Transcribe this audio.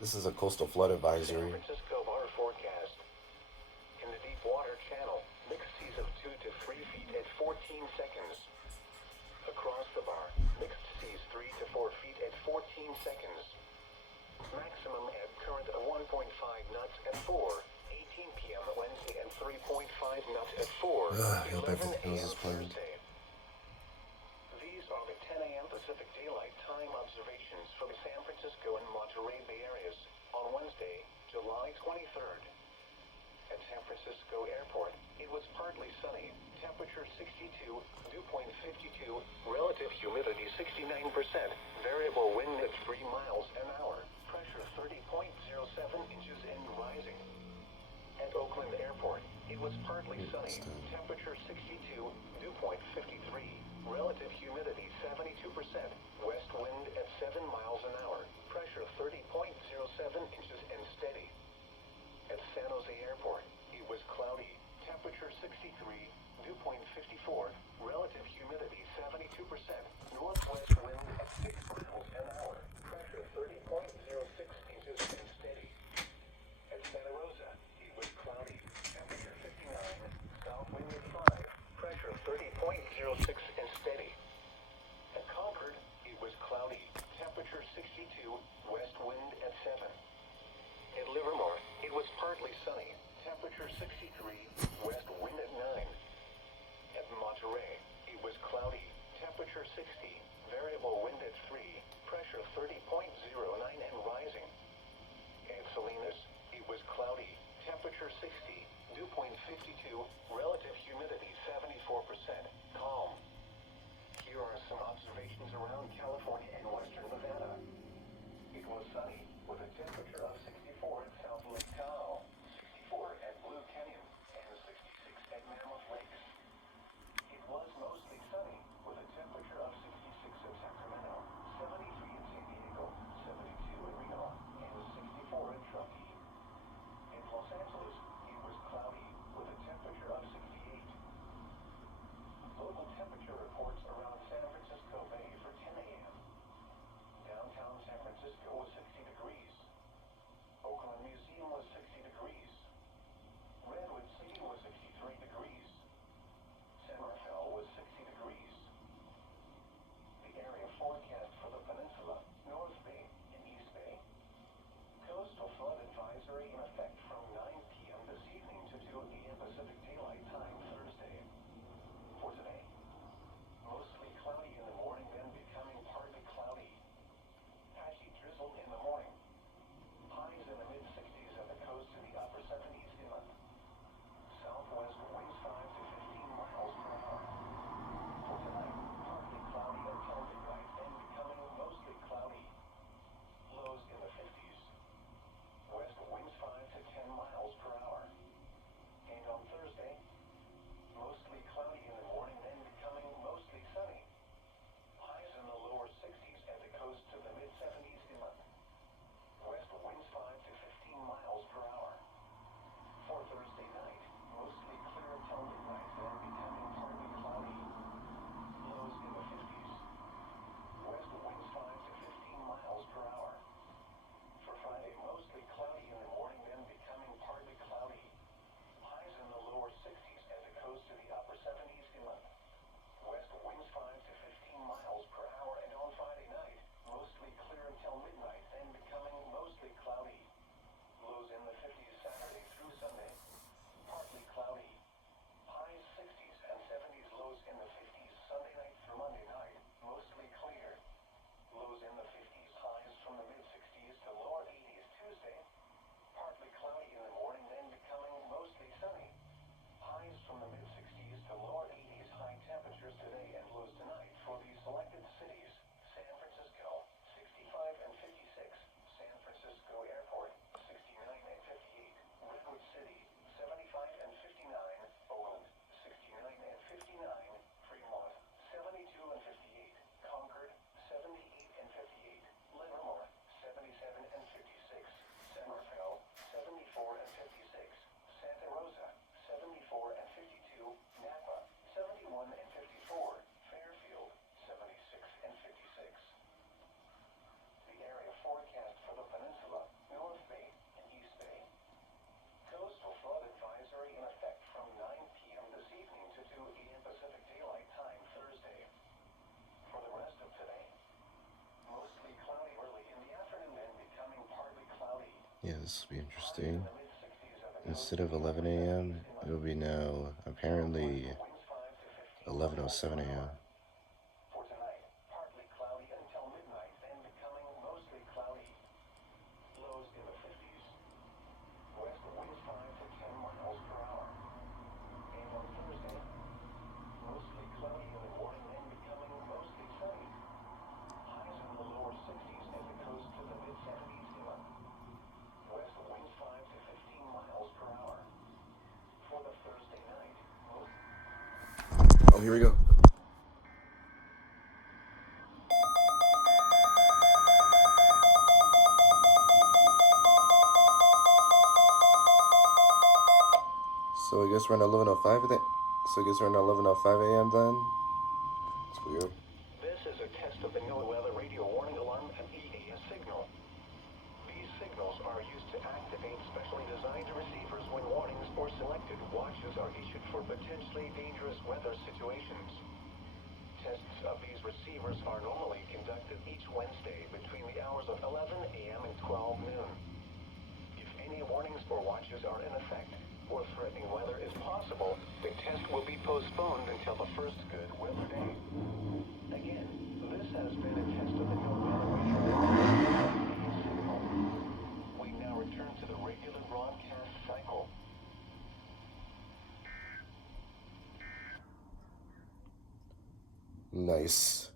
This is a coastal flood San advisory. Francisco water forecast. In the deep water channel, mixed seas of 2 to 3 feet at 14 seconds. Across the bar, mixed seas 3 to 4 feet at 14 seconds. Maximum ebb current of 1.5 knots at 4:18 p.m. Wednesday and 3.5 knots at I hope 4:11 everything goes a.m. as planned. Thursday. These are the 10 a.m. Pacific Daylight Time observations for the San Francisco and Monterey Bay areas on Wednesday, July 23rd. At San Francisco Airport, it was partly sunny, temperature 62, dew point 52, relative humidity 69%, variable wind at 3 miles an hour, pressure 30.07 inches and rising. At Oakland Airport, it was partly sunny, temperature 62, dew point 53, relative humidity 72%, west wind at 7 miles an hour, pressure 30.07 inches and steady. At San Jose Airport, it was cloudy, temperature 63, dew point 54, relative humidity 72%, northwest wind at 6 miles an hour, pressure 30.06 inches and steady. At Santa Rosa, it was cloudy, temperature 59, south wind at 5, pressure 30.06 and steady. At Concord, it was cloudy, temperature 62, west wind at 7. At Livermore, it was partly sunny, temperature 63, west wind at 9. At Monterey, it was cloudy, temperature 60, variable wind at 3, pressure 30.09 and rising. At Salinas, it was cloudy, temperature 60, dew point 52, relative humidity 74%, calm. Here are some observations around California and western Nevada. It was sunny, with a temperature of 64 at South Lake Tahoe, 64 at Blue Canyon, and 66 at Mammoth Lakes. It was mostly sunny, with a temperature of 66 at Sacramento, 73 at San Diego, 72 at Reno, and 64 at Truckee. In Los Angeles, it was cloudy, with a temperature of 68. Local temperature reports around San Francisco this will be interesting. Instead of 11 a.m., it'll be now apparently 11:07 a.m. For tonight, partly cloudy until midnight, then becoming mostly cloudy. Lows in the 50s. West winds 5 to 10 miles per hour. And on Thursday, mostly cloudy in the morning, then becoming mostly sunny. Highs in the lower 60s as it goes to the mid-70s inland. West winds 5 to 15 miles per hour. For the Thursday night, Oh, here we go. So I guess we're on 11:05 then. So I guess we're on 11:05 a.m. then. It's weird. this is a test of the NOAA weather radio warning alarm and EAS signal. These signals are used to activate specially designed receivers when warnings or selected watches are issued for potentially dangerous weather situations. Tests of these receivers are normally conducted each Wednesday between the hours of 11 a.m. and 12 noon. If any warnings or watches are in effect, or threatening weather is possible, the test will be postponed until the first good weather day. Again, this has been a test of the NOAA weather radio signal. We now return to the regular broadcast cycle. Nice.